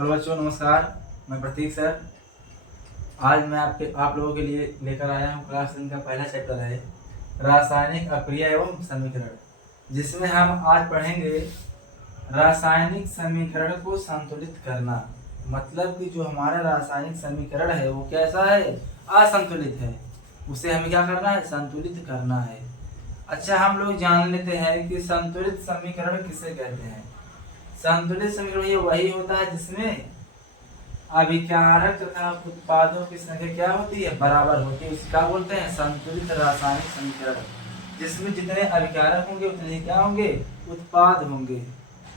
Hello बच्चों, नमस्कार। मैं प्रतीक सर। आज मैं आप लोगों के लिए लेकर आया हूँ क्लास 10 का पहला चैप्टर है रासायनिक अक्रिया एवं समीकरण, जिसमें हम आज पढ़ेंगे रासायनिक समीकरण को संतुलित करना। मतलब कि जो हमारा रासायनिक समीकरण है वो कैसा है, असंतुलित है, उसे हमें क्या करना है, संतुलित करना है। अच्छा, हम लोग जान लेते हैं कि संतुलित समीकरण किसे कहते हैं। संतुलित समीकरण ये वही होता है जिसमें अभिकारक तथा उत्पादों की संख्या क्या होती है, बराबर होती है। उसका बोलते हैं संतुलित रासायनिक समीकरण, जिसमें जितने अभिकारक होंगे उतने ही क्या होंगे, उत्पाद होंगे।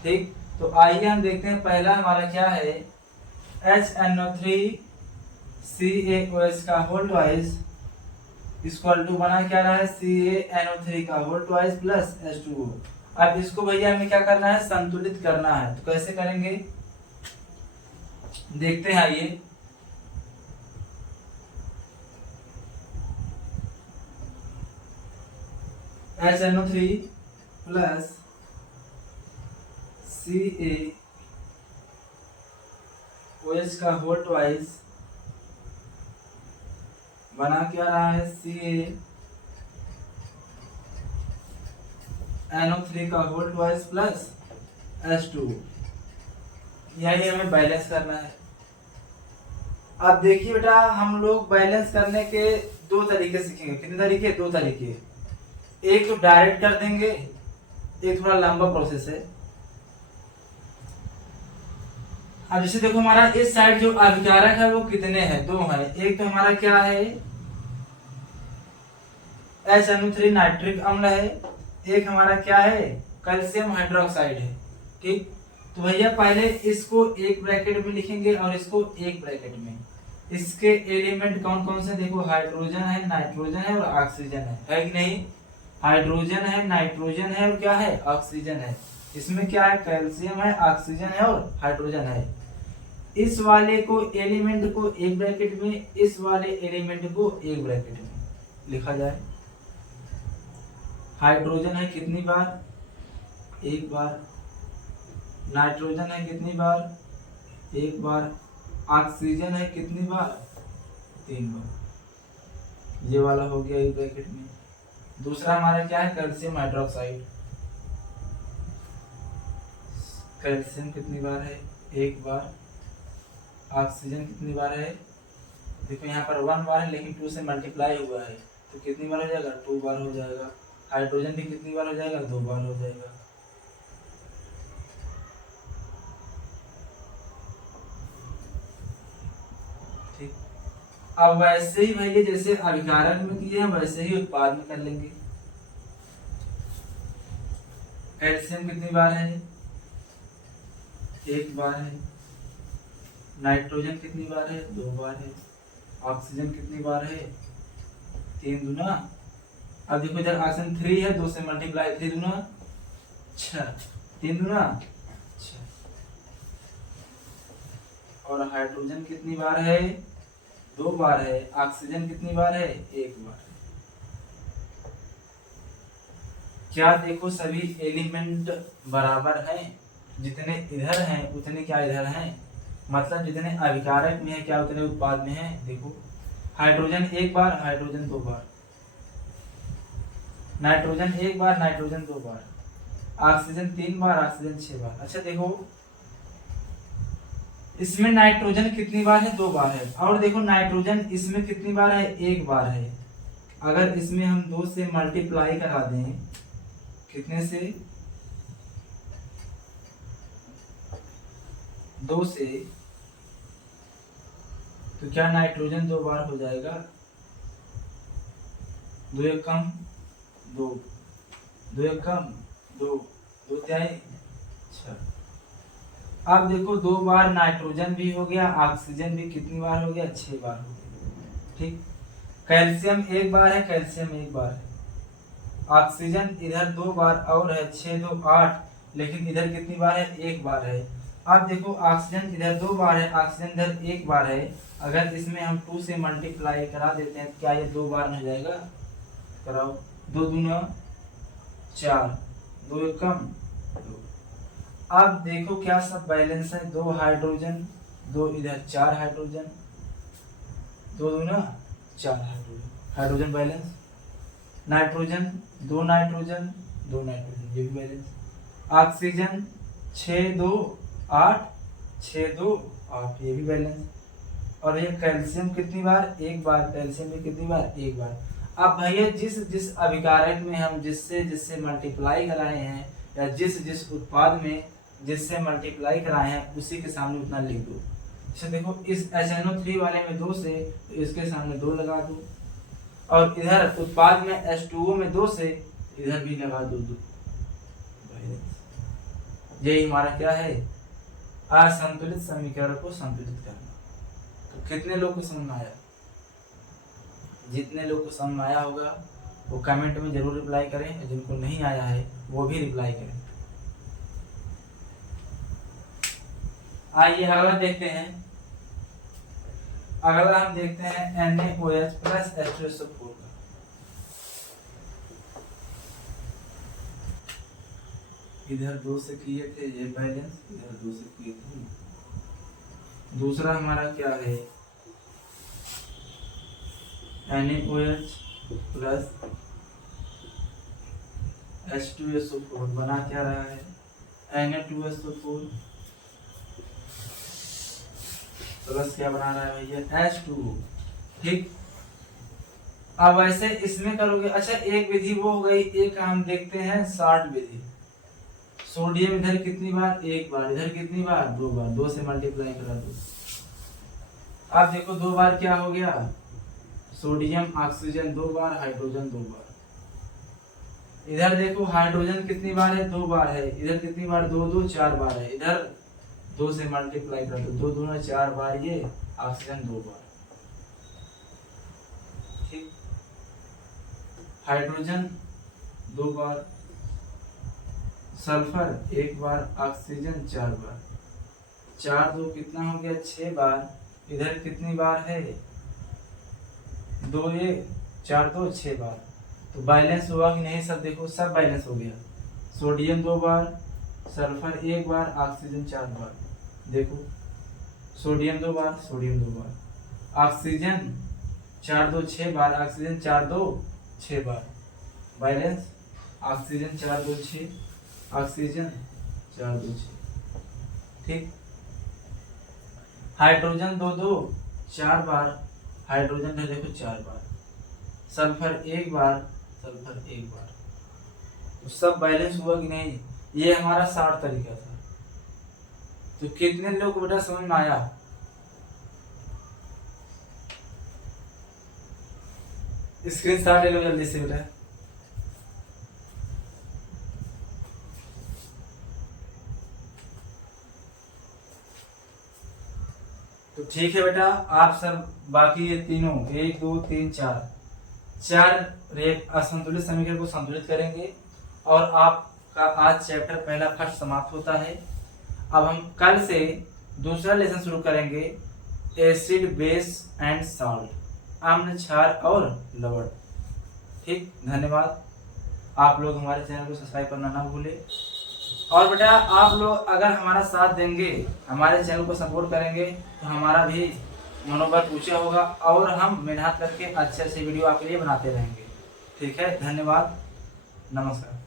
ठीक, तो आइए हम देखते हैं। पहला हमारा क्या है, HNO3CaOH का होल ट्वाइस इक्वल टू बना क्या रहा है, CaNO3 का होल ट्वाइस प्लस H2O। अब इसको भैया हमें क्या करना है, संतुलित करना है। तो कैसे करेंगे देखते हैं, आइए। HNO3 प्लस CaOH का होल ट्वाइस बना क्या रहा है, CaNO3 का होल ट्वाइस प्लस H2O। यही हमें बैलेंस करना है। अब देखिए बेटा, हम लोग बैलेंस करने के दो तरीके सीखेंगे। कितने तरीके, दो तरीके। एक तो डायरेक्ट कर देंगे, एक थोड़ा लंबा प्रोसेस है। अब जैसे देखो, हमारा इस साइड जो अभिकारक है वो कितने हैं, दो हैं। एक तो हमारा क्या है, HNO3 नाइट्रिक अम्ल है, एक हमारा क्या है, कैल्शियम हाइड्रोक्साइड है। ठीक, तो भैया पहले इसको एक ब्रैकेट में लिखेंगे और इसको एक ब्रैकेट में। इसके एलिमेंट कौन कौन से, देखो हाइड्रोजन है, नाइट्रोजन है और ऑक्सीजन है कि नहीं। हाइड्रोजन है, नाइट्रोजन है और क्या है, ऑक्सीजन है। इसमें क्या है, कैल्शियम है, ऑक्सीजन है और हाइड्रोजन है। इस वाले को एलिमेंट को एक ब्रैकेट में, इस वाले एलिमेंट को एक ब्रैकेट में लिखा जाए। हाइड्रोजन है कितनी बार, एक बार। नाइट्रोजन है कितनी बार, एक बार। ऑक्सीजन है कितनी बार, तीन बार। ये वाला हो गया एक ब्रैकेट में। दूसरा हमारा क्या है, कैल्शियम हाइड्रोक्साइड। कैल्शियम कितनी बार है, एक बार। ऑक्सीजन कितनी बार है, देखो यहाँ पर 1 बार है लेकिन 2 से मल्टीप्लाई हुआ है, तो कितनी बार हो जाएगा, 2 बार हो जाएगा। हाइड्रोजन भी कितनी बार हो जाएगा, 2 बार हो जाएगा। ठीक, अब वैसे ही भैया जैसे अभिकारक में किए हैं वैसे ही उत्पाद में कर लेंगे। कैल्शियम कितनी बार है, एक बार है। नाइट्रोजन कितनी बार है, 2 बार है। ऑक्सीजन कितनी बार है, 3 दूना। अब देखो इधर ऑक्सीजन 3 है, 2 से मल्टीप्लाई, 3 दूना 6, 3 दूना 6। और हाइड्रोजन कितनी बार है, 2 बार है। ऑक्सीजन कितनी बार है, 1 बार है। क्या देखो सभी एलिमेंट बराबर हैं, जितने इधर हैं उतने क्या इधर हैं, मतलब जितने अभिकारक में है क्या उतने उत्पाद में है। देखो हाइड्रोजन एक बार, हाइड्रोजन 2 बार। नाइट्रोजन एक बार, नाइट्रोजन 2 बार। ऑक्सीजन 3 बार, ऑक्सीजन 6 बार। अच्छा देखो, इसमें नाइट्रोजन कितनी बार है, 2 बार है। और देखो नाइट्रोजन इसमें कितनी बार है, 1 बार है। अगर इसमें हम 2 से मल्टीप्लाई करा दें, कितने से, 2 से, तो क्या नाइट्रोजन 2 बार हो जाएगा, 2 एक कम 2, 2 एक कम 2, 2 त्याई 6। अब देखो 2 बार नाइट्रोजन भी हो गया, ऑक्सीजन भी कितनी बार हो गया, 6 बार हो गया। ठीक, कैल्शियम एक बार है, कैल्शियम एक बार है। ऑक्सीजन इधर 2 बार और है, 6 2 8, लेकिन इधर कितनी बार है, 1 बार है। अब देखो ऑक्सीजन इधर 2 बार है, ऑक्सीजन इधर 1 बार है। अगर इसमें हम 2 से मल्टीप्लाई करा देते हैं तो क्या ये 2 बार में हो जाएगा, कराओ। 2 दूना 4, 2 एक कम 2। अब देखो क्या सब बैलेंस है, 2 हाइड्रोजन, 2 इधर 4 हाइड्रोजन, 2 दूना 4 hydrogen, hydrogen balance. Nitrogen 2 nitrogen, 2 nitrogen, ये भी बैलेंस। ऑक्सीजन 6 2 8, 6 2 8, ये भी बैलेंस। और ये कैल्शियम कितनी बार, एक बार। कैल्शियम भी कितनी बार, एक बार। अब भैया जिस जिस अभिकारक में हम जिससे जिससे मल्टीप्लाई कराए हैं, या जिस जिस उत्पाद में जिससे मल्टीप्लाई कराए हैं, उसी के सामने उतना लिख दो। अच्छा देखो, इस HNO3 वाले में 2 से, तो इसके सामने 2 लगा दो, और इधर उत्पाद में H2O में 2 से, इधर भी लगा दो 2। यही हमारा क्या है, असंतुलित समीकरण को संतुलित करना। तो कितने लोग को समझ में आया? जितने लोग को समझ में आया होगा वो कमेंट में जरूर रिप्लाई करें, और जिनको नहीं आया है वो भी रिप्लाई करें। आइए अगला देखते हैं। अगला हम देखते हैं NaOH प्लस H2SO4 का। इधर 2 से किए थे ये बैलेंस, इधर 2 से किए थे। दूसरा हमारा क्या है, NaOH प्लस H2SO4 बना क्या रहा है, Na2SO4 प्लस क्या बना रहा है भैया, H2O। ठीक, अब ऐसे इसमें करोगे। अच्छा एक विधि वो हो गई, एक हम देखते हैं शॉर्ट विधि। सोडियम इधर कितनी बार, एक बार, इधर कितनी बार, 2 बार, 2 से मल्टीप्लाई करा दो। अब देखो 2 बार क्या हो गया, सोडियम ऑक्सीजन 2 बार, हाइड्रोजन 2 बार। इधर देखो हाइड्रोजन कितनी बार है, 2 बार है। इधर कितनी बार, 2 2 4 बार है। इधर 2 से मल्टीप्लाई कर दो, 2 दूना 4 बार, ये ऑक्सीजन 2 बार। ठीक, हाइड्रोजन 2 बार, सल्फर 1 बार, ऑक्सीजन 4 बार। 4 2 कितना हो गया, 6 बार। इधर कितनी बार है, 2 1 4 2 6 बार। तो बैलेंस हुआ कि नहीं, सब देखो सब बैलेंस हो गया। सोडियम 2 बार, सल्फर 1 बार, ऑक्सीजन 4 बार। देखो सोडियम 2 बार, सोडियम 2 बार, ऑक्सीजन 4 2 6 बार, ऑक्सीजन 4 2 6 बार। Balance oxygen 4 2 6, oxygen 4 2 6। ठीक, हाइड्रोजन 2 2 4 बार, हाइड्रोजन है देखो 4 बार। सल्फर 1 बार, सल्फर 1 बार। तो सब बैलेंस हुआ कि नहीं, ये हमारा 60 तरीका था। तो कितने लोग को बेटा समझ में आया? स्क्रीनशॉट ले लो जल्दी से बेटा। तो ठीक है बेटा, आप सब बाकी ये तीनों 1 2 3 4 रेट असंतुलित समीकरण को संतुलित करेंगे, और आपका आज चैप्टर पहला फर्स्ट समाप्त होता है। अब हम कल से दूसरा लेसन शुरू करेंगे, एसिड बेस एंड सॉल्ट, अम्ल क्षार और लवण। ठीक, धन्यवाद। आप लोग हमारे चैनल को सब्सक्राइब करना ना भूलें। और बेटा आप लोग अगर हमारा साथ देंगे, हमारे चैनल को सपोर्ट करेंगे, तो हमारा भी मनोबल ऊंचा होगा, और हम मेहनत करके अच्छे अच्छे वीडियो आपके लिए बनाते रहेंगे। ठीक है, धन्यवाद, नमस्कार।